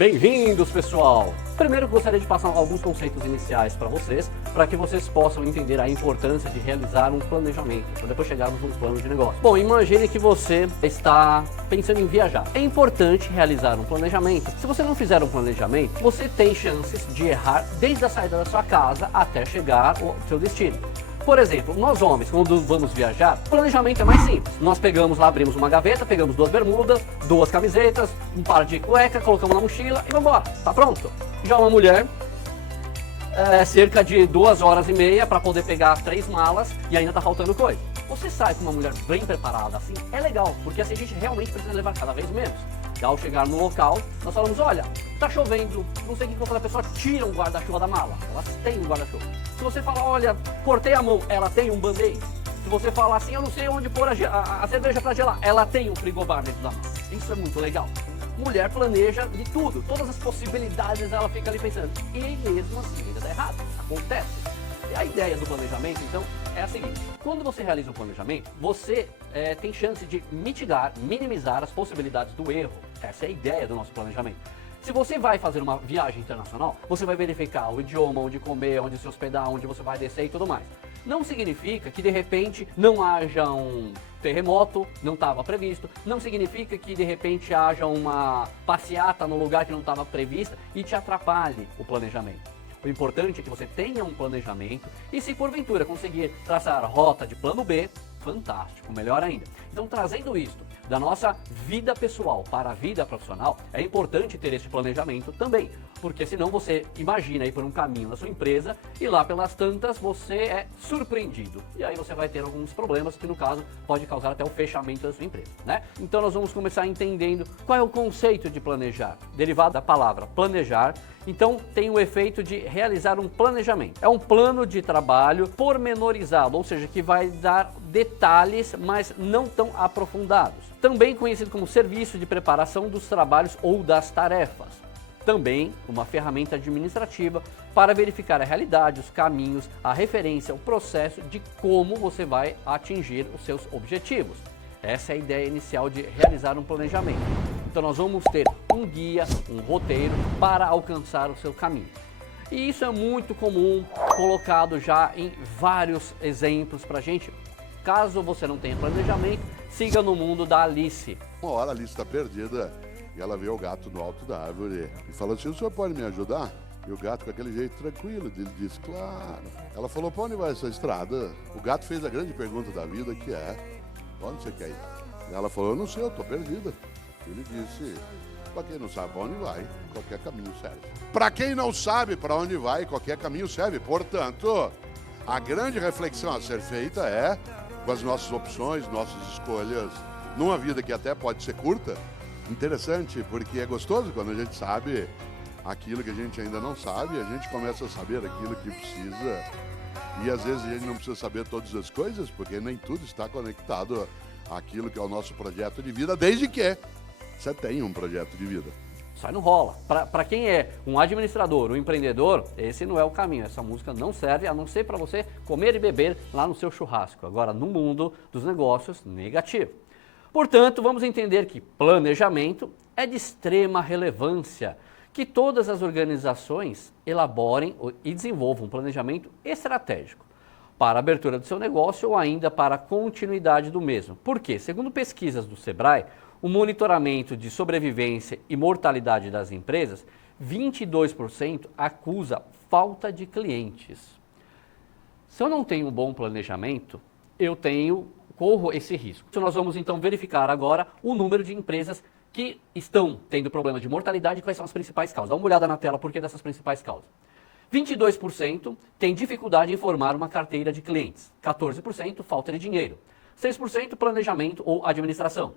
Bem-vindos, pessoal! Primeiro, gostaria de passar alguns conceitos iniciais para que vocês possam entender a importância de realizar um planejamento, para depois chegarmos num plano de negócio. Bom, imagine que você está pensando em viajar. É importante realizar um planejamento. Se você não fizer um planejamento, você tem chances de errar desde a saída da sua casa até chegar ao seu destino. Por exemplo, nós homens, quando vamos viajar, o planejamento é mais simples. Nós pegamos lá, abrimos uma gaveta, pegamos 2 bermudas, 2 camisetas, um par de cueca, colocamos na mochila e vamos embora. Tá pronto. Já uma mulher, cerca de 2h30 para poder pegar 3 malas e ainda tá faltando coisa. Você sai com uma mulher bem preparada assim, é legal, porque assim a gente realmente precisa levar cada vez menos. E ao chegar no local, nós falamos, olha, tá chovendo, não sei o que vou fazer, a pessoa tira um guarda-chuva da mala, elas têm um guarda-chuva. Se você falar, olha, cortei a mão, ela tem um band-aid. Se você falar assim, eu não sei onde pôr a cerveja para gelar, ela tem um frigobar dentro da mala. Isso é muito legal. Mulher planeja de tudo, todas as possibilidades ela fica ali pensando. E mesmo assim ainda dá errado, acontece. E a ideia do planejamento, então, é a seguinte. Quando você realiza um planejamento, você tem chance de mitigar, minimizar as possibilidades do erro. Essa é a ideia do nosso planejamento. Se você vai fazer uma viagem internacional, você vai verificar o idioma, onde comer, onde se hospedar, onde você vai descer e tudo mais. Não significa que de repente não haja um terremoto, não estava previsto. Não significa que de repente haja uma passeata no lugar que não estava prevista e te atrapalhe o planejamento. O importante é que você tenha um planejamento e se porventura conseguir traçar a rota de plano B, fantástico, melhor ainda. Então, trazendo isto da nossa vida pessoal para a vida profissional, é importante ter esse planejamento também, porque senão você imagina ir por um caminho na sua empresa e lá pelas tantas você é surpreendido. E aí você vai ter alguns problemas que no caso pode causar até o fechamento da sua empresa, né? Então nós vamos começar entendendo qual é o conceito de planejar, derivado da palavra planejar. Então tem o efeito de realizar um planejamento. É um plano de trabalho pormenorizado, ou seja, que vai dar detalhes, mas não tão aprofundados. Também conhecido como serviço de preparação dos trabalhos ou das tarefas. Também uma ferramenta administrativa para verificar a realidade, os caminhos, a referência, o processo de como você vai atingir os seus objetivos. Essa é a ideia inicial de realizar um planejamento. Então nós vamos ter um guia, um roteiro para alcançar o seu caminho. E isso é muito comum, colocado já em vários exemplos para a gente. Caso você não tenha planejamento, siga no mundo da Alice. Uma hora a Alice está perdida e ela vê o gato no alto da árvore e fala assim, o senhor pode me ajudar? E o gato com aquele jeito tranquilo, ele diz, claro. Ela falou, para onde vai essa estrada? O gato fez a grande pergunta da vida, que é, onde você quer ir? E ela falou, eu não sei, eu estou perdida. Ele disse, para quem não sabe para onde vai, qualquer caminho serve. Para quem não sabe para onde vai, qualquer caminho serve. Portanto, a grande reflexão a ser feita é, com as nossas opções, nossas escolhas, numa vida que até pode ser curta, interessante, porque é gostoso quando a gente sabe aquilo que a gente ainda não sabe, a gente começa a saber aquilo que precisa, e às vezes a gente não precisa saber todas as coisas, porque nem tudo está conectado àquilo que é o nosso projeto de vida, desde que você tenha um projeto de vida. Isso aí não rola. Para quem é um administrador, um empreendedor, esse não é o caminho. Essa música não serve a não ser para você comer e beber lá no seu churrasco. Agora, no mundo dos negócios, negativo. Portanto, vamos entender que planejamento é de extrema relevância, que todas as organizações elaborem e desenvolvam um planejamento estratégico para a abertura do seu negócio ou ainda para a continuidade do mesmo. Por quê? Segundo pesquisas do Sebrae, o monitoramento de sobrevivência e mortalidade das empresas, 22% acusa falta de clientes. Se eu não tenho um bom planejamento, corro esse risco. Então nós vamos então verificar agora o número de empresas que estão tendo problemas de mortalidade e quais são as principais causas. Dá uma olhada na tela por que dessas principais causas. 22% tem dificuldade em formar uma carteira de clientes. 14% falta de dinheiro. 6% planejamento ou administração.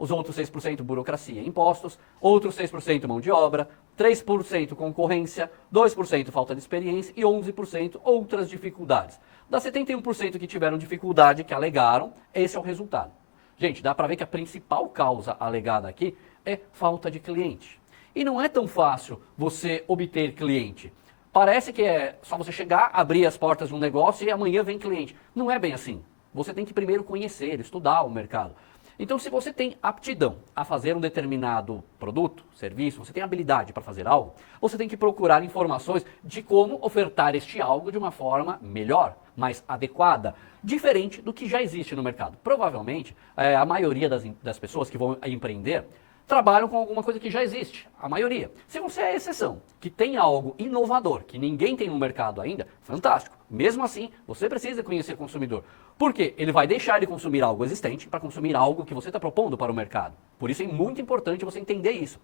Os outros 6% burocracia e impostos, outros 6% mão de obra, 3% concorrência, 2% falta de experiência e 11% outras dificuldades. Das 71% que tiveram dificuldade, que alegaram, esse é o resultado. Gente, dá para ver que a principal causa alegada aqui é falta de cliente. E não é tão fácil você obter cliente. Parece que é só você chegar, abrir as portas de um negócio e amanhã vem cliente. Não é bem assim. Você tem que primeiro conhecer, estudar o mercado. Então, se você tem aptidão a fazer um determinado produto, serviço, você tem habilidade para fazer algo, você tem que procurar informações de como ofertar este algo de uma forma melhor, mais adequada, diferente do que já existe no mercado. Provavelmente, a maioria das pessoas que vão empreender trabalham com alguma coisa que já existe, a maioria. Se você é a exceção, que tem algo inovador, que ninguém tem no mercado ainda, fantástico. Mesmo assim, você precisa conhecer o consumidor. Por quê? Ele vai deixar de consumir algo existente para consumir algo que você está propondo para o mercado. Por isso é muito importante você entender isso.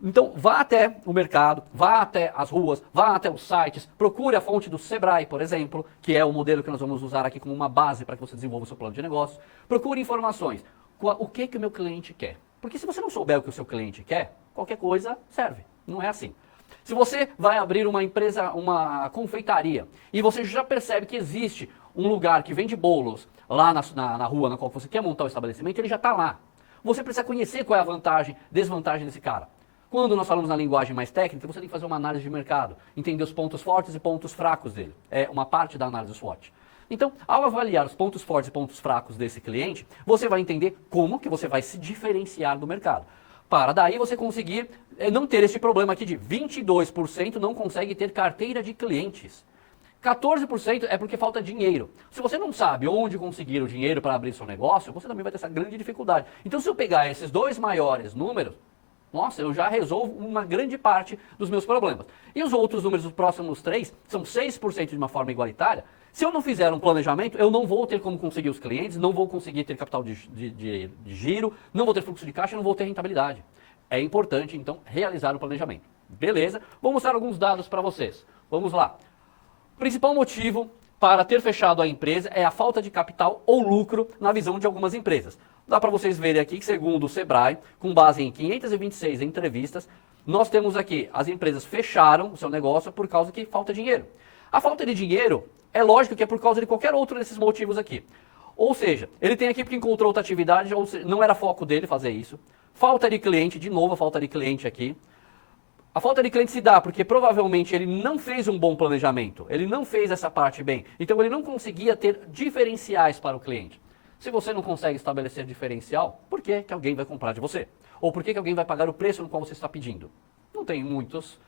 Então, vá até o mercado, vá até as ruas, vá até os sites, procure a fonte do Sebrae, por exemplo, que é o modelo que nós vamos usar aqui como uma base para que você desenvolva o seu plano de negócio. Procure informações. O que o meu cliente quer? Porque se você não souber o que o seu cliente quer, qualquer coisa serve. Não é assim. Se você vai abrir uma empresa, uma confeitaria, e você já percebe que existe um lugar que vende bolos lá na rua na qual você quer montar o estabelecimento, ele já está lá. Você precisa conhecer qual é a vantagem, desvantagem desse cara. Quando nós falamos na linguagem mais técnica, você tem que fazer uma análise de mercado, entender os pontos fortes e pontos fracos dele. É uma parte da análise SWOT. Então, ao avaliar os pontos fortes e pontos fracos desse cliente, você vai entender como que você vai se diferenciar do mercado. Para daí você conseguir não ter esse problema aqui de 22% não consegue ter carteira de clientes. 14% é porque falta dinheiro. Se você não sabe onde conseguir o dinheiro para abrir seu negócio, você também vai ter essa grande dificuldade. Então, se eu pegar esses dois maiores números, nossa, eu já resolvo uma grande parte dos meus problemas. E os outros números, os próximos 3, são 6% de uma forma igualitária. Se eu não fizer um planejamento, eu não vou ter como conseguir os clientes, não vou conseguir ter capital de giro, não vou ter fluxo de caixa, não vou ter rentabilidade. É importante, então, realizar o planejamento. Beleza? Vou mostrar alguns dados para vocês. Vamos lá. O principal motivo para ter fechado a empresa é a falta de capital ou lucro na visão de algumas empresas. Dá para vocês verem aqui que, segundo o Sebrae, com base em 526 entrevistas, nós temos aqui, as empresas fecharam o seu negócio por causa que falta dinheiro. A falta de dinheiro, é lógico que é por causa de qualquer outro desses motivos aqui. Ou seja, ele tem aqui porque encontrou outra atividade, ou seja, não era foco dele fazer isso. Falta de cliente, de novo a falta de cliente aqui. A falta de cliente se dá porque provavelmente ele não fez um bom planejamento, ele não fez essa parte bem, então ele não conseguia ter diferenciais para o cliente. Se você não consegue estabelecer diferencial, por que alguém vai comprar de você? Ou por que alguém vai pagar o preço no qual você está pedindo? Não tem muitos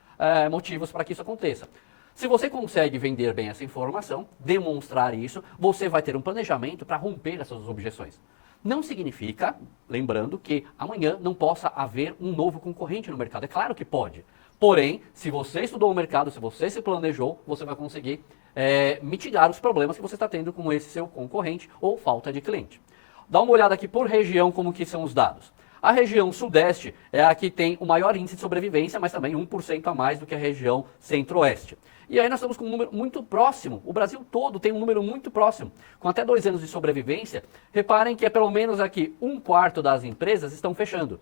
motivos para que isso aconteça. Se você consegue vender bem essa informação, demonstrar isso, você vai ter um planejamento para romper essas objeções. Não significa, lembrando, que amanhã não possa haver um novo concorrente no mercado. É claro que pode. Porém, se você estudou o mercado, se você se planejou, você vai conseguir mitigar os problemas que você está tendo com esse seu concorrente ou falta de cliente. Dá uma olhada aqui por região como que são os dados. A região sudeste é a que tem o maior índice de sobrevivência, mas também 1% a mais do que a região centro-oeste. E aí nós estamos com um número muito próximo, o Brasil todo tem um número muito próximo, com até 2 anos de sobrevivência. Reparem que é pelo menos aqui 1/4 das empresas estão fechando,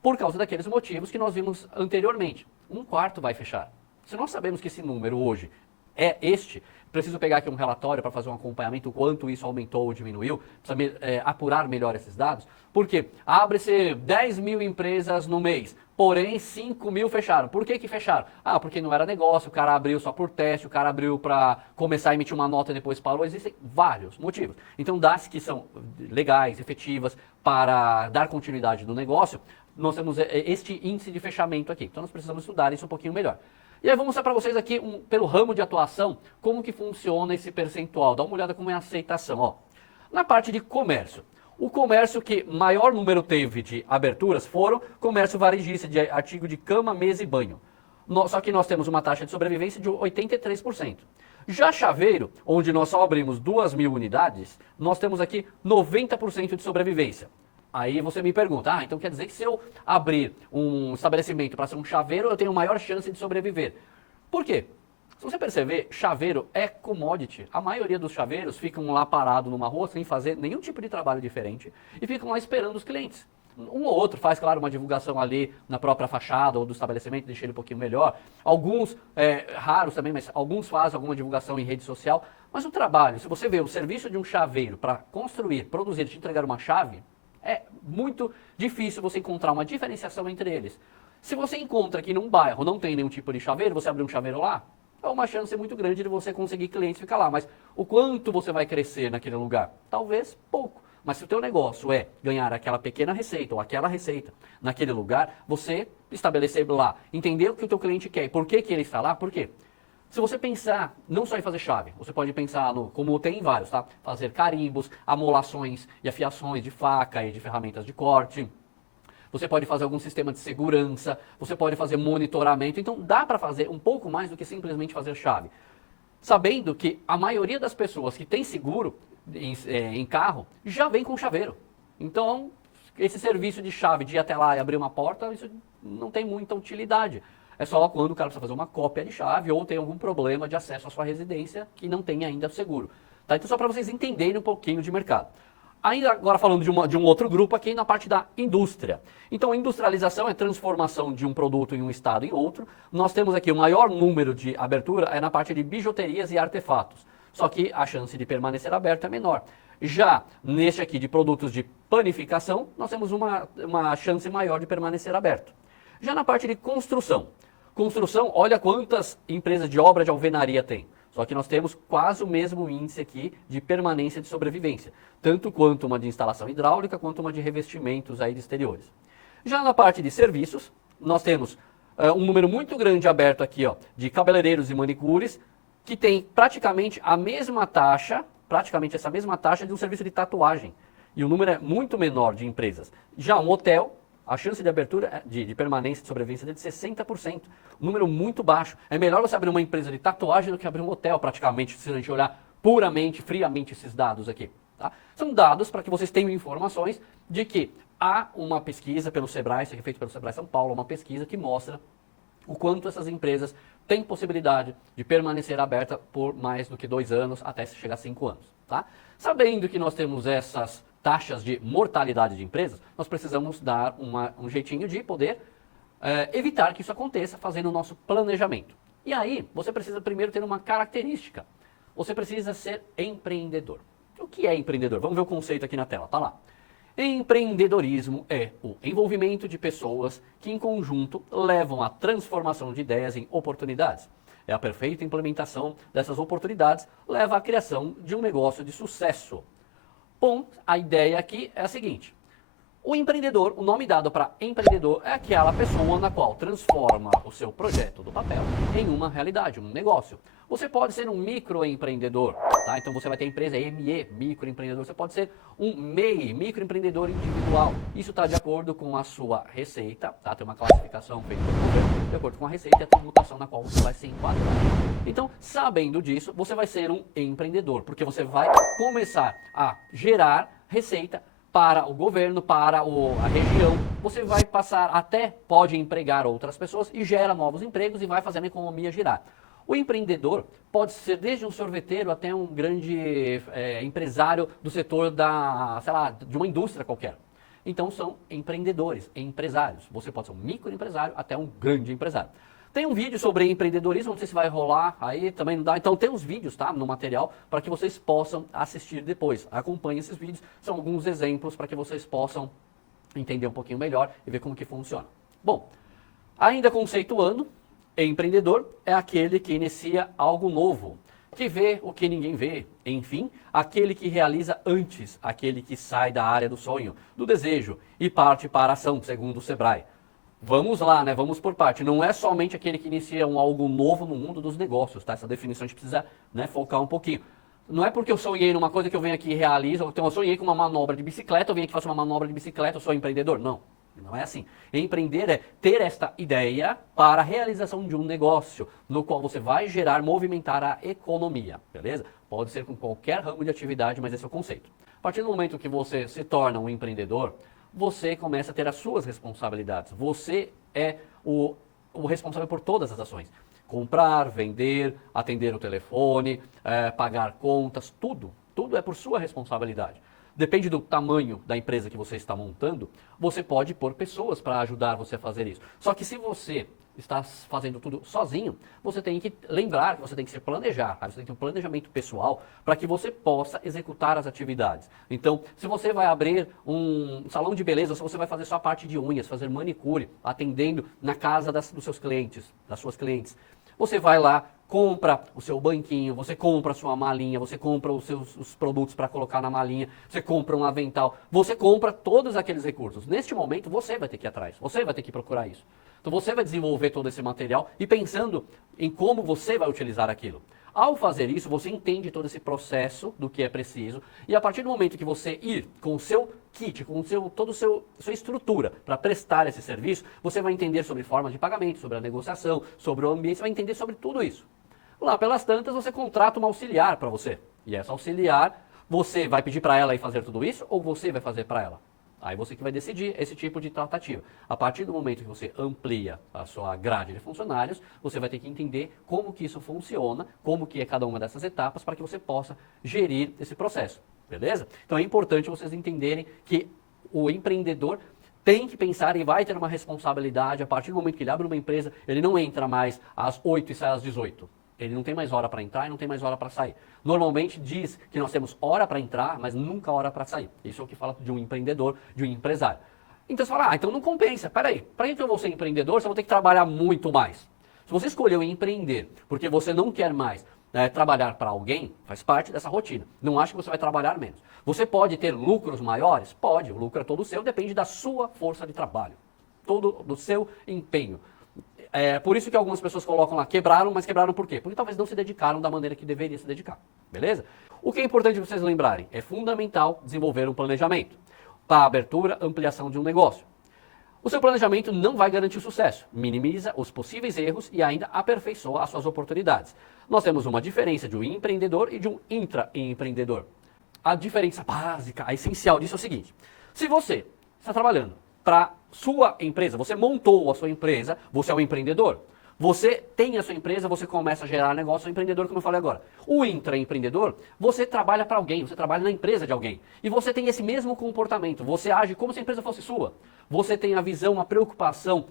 por causa daqueles motivos que nós vimos anteriormente. 1/4 vai fechar. Se nós sabemos que esse número hoje é este, preciso pegar aqui um relatório para fazer um acompanhamento, o quanto isso aumentou ou diminuiu, precisa apurar melhor esses dados, porque abre-se 10 mil empresas no mês, porém 5 mil fecharam. Por que fecharam? Porque não era negócio, o cara abriu só por teste, o cara abriu para começar a emitir uma nota e depois parou, existem vários motivos. Então, das que são legais, efetivas, para dar continuidade no negócio, nós temos este índice de fechamento aqui. Então, nós precisamos estudar isso um pouquinho melhor. E aí, vou mostrar para vocês aqui, pelo ramo de atuação, como que funciona esse percentual. Dá uma olhada como é a aceitação. Ó. Na parte de comércio. O comércio que maior número teve de aberturas foram comércio varejista de artigo de cama, mesa e banho. Só que nós temos uma taxa de sobrevivência de 83%. Já chaveiro, onde nós só abrimos 2 mil unidades, nós temos aqui 90% de sobrevivência. Aí você me pergunta, então quer dizer que se eu abrir um estabelecimento para ser um chaveiro, eu tenho maior chance de sobreviver. Por quê? Se você perceber, chaveiro é commodity. A maioria dos chaveiros ficam lá parados numa rua sem fazer nenhum tipo de trabalho diferente e ficam lá esperando os clientes. Um ou outro faz, claro, uma divulgação ali na própria fachada ou do estabelecimento, deixa ele um pouquinho melhor. Alguns, raros também, mas alguns fazem alguma divulgação em rede social. Mas o trabalho, se você vê o serviço de um chaveiro para construir, produzir, te entregar uma chave, é muito difícil você encontrar uma diferenciação entre eles. Se você encontra que num bairro não tem nenhum tipo de chaveiro, você abrir um chaveiro lá, é uma chance muito grande de você conseguir clientes e ficar lá. Mas o quanto você vai crescer naquele lugar? Talvez pouco. Mas se o teu negócio é ganhar aquela pequena receita ou aquela receita naquele lugar, você estabelecer lá, entender o que o teu cliente quer e por que ele está lá, por quê? Se você pensar não só em fazer chave, você pode pensar no, como tem vários, tá? Fazer carimbos, amolações e afiações de faca e de ferramentas de corte. Você pode fazer algum sistema de segurança, você pode fazer monitoramento. Então dá para fazer um pouco mais do que simplesmente fazer chave. Sabendo que a maioria das pessoas que tem seguro em carro já vem com chaveiro. Então esse serviço de chave de ir até lá e abrir uma porta, isso não tem muita utilidade. É só quando o cara precisa fazer uma cópia de chave ou tem algum problema de acesso à sua residência que não tem ainda seguro. Tá? Então só para vocês entenderem um pouquinho de mercado. Ainda agora falando de um outro grupo aqui na parte da indústria. Então a industrialização é transformação de um produto em um estado em outro. Nós temos aqui o maior número de abertura é na parte de bijuterias e artefatos. Só que a chance de permanecer aberto é menor. Já neste aqui de produtos de panificação, nós temos uma chance maior de permanecer aberto. Já na parte de construção. Construção, olha quantas empresas de obra de alvenaria tem. Só que nós temos quase o mesmo índice aqui de permanência de sobrevivência. Tanto quanto uma de instalação hidráulica, quanto uma de revestimentos aí de exteriores. Já na parte de serviços, nós temos um número muito grande aberto aqui, ó, de cabeleireiros e manicures, que tem praticamente a mesma taxa, praticamente essa mesma taxa de um serviço de tatuagem. E o número é muito menor de empresas. Já um hotel, a chance de abertura, de permanência, de sobrevivência é de 60%. Um número muito baixo. É melhor você abrir uma empresa de tatuagem do que abrir um hotel, praticamente, se a gente olhar puramente, friamente esses dados aqui. Tá? São dados para que vocês tenham informações de que há uma pesquisa pelo Sebrae, isso aqui é feito pelo Sebrae São Paulo, uma pesquisa que mostra o quanto essas empresas têm possibilidade de permanecer aberta por mais do que 2 anos, até chegar a 5 anos. Tá? Sabendo que nós temos essas taxas de mortalidade de empresas, nós precisamos dar um jeitinho de poder evitar que isso aconteça fazendo o nosso planejamento. E aí, você precisa primeiro ter uma característica. Você precisa ser empreendedor. O que é empreendedor? Vamos ver o conceito aqui na tela, tá lá. Empreendedorismo é o envolvimento de pessoas que em conjunto levam a transformação de ideias em oportunidades. É a perfeita implementação dessas oportunidades, leva à criação de um negócio de sucesso. Bom, a ideia aqui é a seguinte. O empreendedor, o nome dado para empreendedor é aquela pessoa na qual transforma o seu projeto do papel em uma realidade, um negócio. Você pode ser um microempreendedor, tá? Então você vai ter a empresa ME, microempreendedor. Você pode ser um MEI, microempreendedor individual. Isso está de acordo com a sua receita, tá? Tem uma classificação feita pelo governo, de acordo com a receita e a tributação na qual você vai se enquadrar. Então, sabendo disso, você vai ser um empreendedor, porque você vai começar a gerar receita para o governo, para a região. Você vai passar até, pode empregar outras pessoas e gera novos empregos e vai fazendo a economia girar. O empreendedor pode ser desde um sorveteiro até um grande empresário do setor sei lá, de uma indústria qualquer. Então são empreendedores, empresários. Você pode ser um microempresário até um grande empresário. Tem um vídeo sobre empreendedorismo, não sei se vai rolar, aí também não dá. Então tem uns vídeos, tá, no material, para que vocês possam assistir depois. Acompanhe esses vídeos, são alguns exemplos para que vocês possam entender um pouquinho melhor e ver como que funciona. Bom, ainda conceituando, empreendedor é aquele que inicia algo novo, que vê o que ninguém vê, enfim, aquele que realiza antes, aquele que sai da área do sonho, do desejo e parte para a ação, segundo o Sebrae. Vamos lá, né? Vamos por parte. Não é somente aquele que inicia algo novo no mundo dos negócios, tá? Essa definição a gente precisa, né, focar um pouquinho. Não é porque eu sonhei numa coisa que eu venho aqui e realizo, então eu sonhei com uma manobra de bicicleta, eu venho aqui e faço uma manobra de bicicleta, eu sou empreendedor. Não, não é assim. Empreender é ter esta ideia para a realização de um negócio, no qual você vai gerar, movimentar a economia, beleza? Pode ser com qualquer ramo de atividade, mas esse é o conceito. A partir do momento que você se torna um empreendedor, você começa a ter as suas responsabilidades. Você é o responsável por todas as ações. Comprar, vender, atender o telefone, pagar contas, tudo é por sua responsabilidade. Depende do tamanho da empresa que você está montando, você pode pôr pessoas para ajudar você a fazer isso. Só que se você está fazendo tudo sozinho, você tem que lembrar que você tem que se planejar, você tem que ter um planejamento pessoal para que você possa executar as atividades. Então, se você vai abrir um salão de beleza, se você vai fazer só a parte de unhas, fazer manicure, atendendo na casa dos seus clientes, das suas clientes, Você vai lá, compra o seu banquinho, você compra a sua malinha, você compra os produtos para colocar na malinha, você compra um avental, você compra todos aqueles recursos. Neste momento, você vai ter que ir atrás, você vai ter que procurar isso. Então você vai desenvolver todo esse material e pensando em como você vai utilizar aquilo. Ao fazer isso, você entende todo esse processo do que é preciso e a partir do momento que você ir com o seu kit, com toda a sua estrutura para prestar esse serviço, você vai entender sobre formas de pagamento, sobre a negociação, sobre o ambiente, você vai entender sobre tudo isso. Lá pelas tantas, você contrata uma auxiliar para você. E essa auxiliar, você vai pedir para ela ir fazer tudo isso ou você vai fazer para ela? Aí você que vai decidir esse tipo de tratativa. A partir do momento que você amplia a sua grade de funcionários, você vai ter que entender como que isso funciona, como que é cada uma dessas etapas, para que você possa gerir esse processo, beleza? Então é importante vocês entenderem que o empreendedor tem que pensar e vai ter uma responsabilidade. A partir do momento que ele abre uma empresa, ele não entra mais às 8 e sai às 18. Ele não tem mais hora para entrar e não tem mais hora para sair. Normalmente diz que nós temos hora para entrar, mas nunca hora para sair. Isso é o que fala de um empreendedor, de um empresário. Então você fala, então não compensa. Peraí, para que eu vou ser empreendedor, você vai ter que trabalhar muito mais. Se você escolheu empreender porque você não quer mais trabalhar para alguém, faz parte dessa rotina. Não acha que você vai trabalhar menos. Você pode ter lucros maiores? Pode, o lucro é todo seu, depende da sua força de trabalho. Todo do seu empenho. Por isso que algumas pessoas colocam lá, quebraram, mas quebraram por quê? Porque talvez não se dedicaram da maneira que deveria se dedicar, beleza? O que é importante vocês lembrarem, é fundamental desenvolver um planejamento para a abertura, ampliação de um negócio. O seu planejamento não vai garantir o sucesso, minimiza os possíveis erros e ainda aperfeiçoa as suas oportunidades. Nós temos uma diferença de um empreendedor e de um intraempreendedor. A diferença básica, a essencial disso é o seguinte, se você está trabalhando para sua empresa, você montou a sua empresa, você é um empreendedor. Você tem a sua empresa, você começa a gerar negócio, é um empreendedor, como eu falei agora. O intraempreendedor, você trabalha para alguém, você trabalha na empresa de alguém. E você tem esse mesmo comportamento, você age como se a empresa fosse sua. Você tem a visão, a preocupação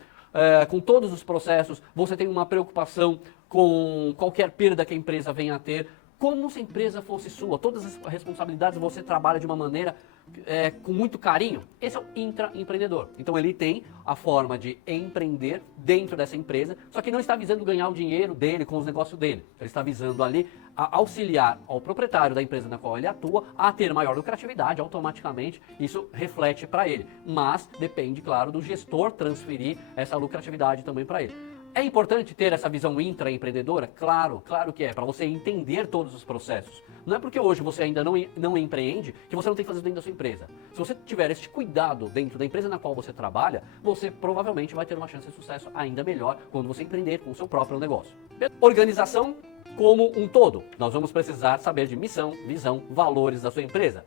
com todos os processos, você tem uma preocupação com qualquer perda que a empresa venha a ter, como se a empresa fosse sua. Todas as responsabilidades você trabalha de uma maneira com muito carinho. Esse é o intraempreendedor. Então ele tem a forma de empreender dentro dessa empresa, só que não está visando ganhar o dinheiro dele com os negócios dele. Ele está visando ali a auxiliar ao proprietário da empresa na qual ele atua a ter maior lucratividade automaticamente. Isso reflete para ele. Mas depende, claro, do gestor transferir essa lucratividade também para ele. É importante ter essa visão intraempreendedora? Claro, claro que é, para você entender todos os processos. Não é porque hoje você ainda não empreende que você não tem que fazer dentro da sua empresa. Se você tiver este cuidado dentro da empresa na qual você trabalha, você provavelmente vai ter uma chance de sucesso ainda melhor quando você empreender com o seu próprio negócio. Organização como um todo. Nós vamos precisar saber de missão, visão, valores da sua empresa.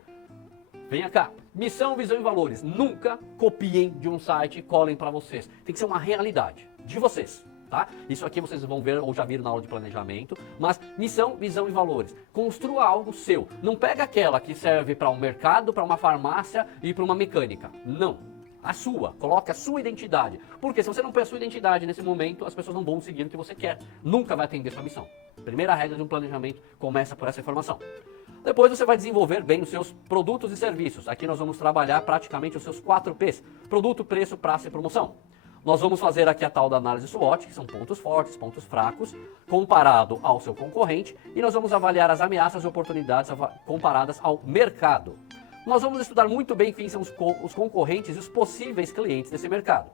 Venha cá. Missão, visão e valores. Nunca copiem de um site e colhem para vocês. Tem que ser uma realidade de vocês. Tá? Isso aqui vocês vão ver ou já viram na aula de planejamento, mas missão, visão e valores. Construa algo seu. Não pega aquela que serve para um mercado, para uma farmácia e para uma mecânica. Não. A sua. Coloque a sua identidade. Porque se você não põe a sua identidade nesse momento, as pessoas não vão seguir o que você quer. Nunca vai atender sua missão. Primeira regra de um planejamento começa por essa informação. Depois você vai desenvolver bem os seus produtos e serviços. Aqui nós vamos trabalhar praticamente os seus 4 P's. Produto, preço, prazo e promoção. Nós vamos fazer aqui a tal da análise SWOT, que são pontos fortes, pontos fracos, comparado ao seu concorrente, e nós vamos avaliar as ameaças e oportunidades comparadas ao mercado. Nós vamos estudar muito bem quem são os concorrentes e os possíveis clientes desse mercado.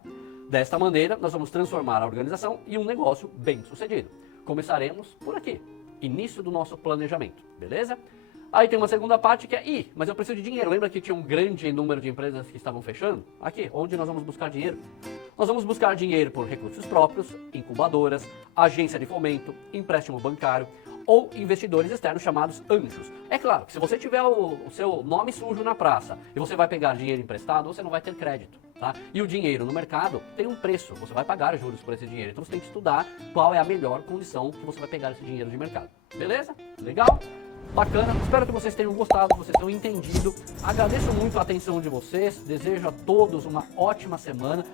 Desta maneira, nós vamos transformar a organização em um negócio bem sucedido. Começaremos por aqui, início do nosso planejamento, beleza? Aí tem uma segunda parte que é, mas eu preciso de dinheiro. Lembra que tinha um grande número de empresas que estavam fechando? Aqui, onde nós vamos buscar dinheiro? Nós vamos buscar dinheiro por recursos próprios, incubadoras, agência de fomento, empréstimo bancário ou investidores externos chamados anjos. É claro que se você tiver o seu nome sujo na praça e você vai pegar dinheiro emprestado, você não vai ter crédito. Tá? E o dinheiro no mercado tem um preço, você vai pagar juros por esse dinheiro. Então você tem que estudar qual é a melhor condição que você vai pegar esse dinheiro de mercado. Beleza? Legal? Bacana, espero que vocês tenham gostado, que vocês tenham entendido. Agradeço muito a atenção de vocês, desejo a todos uma ótima semana.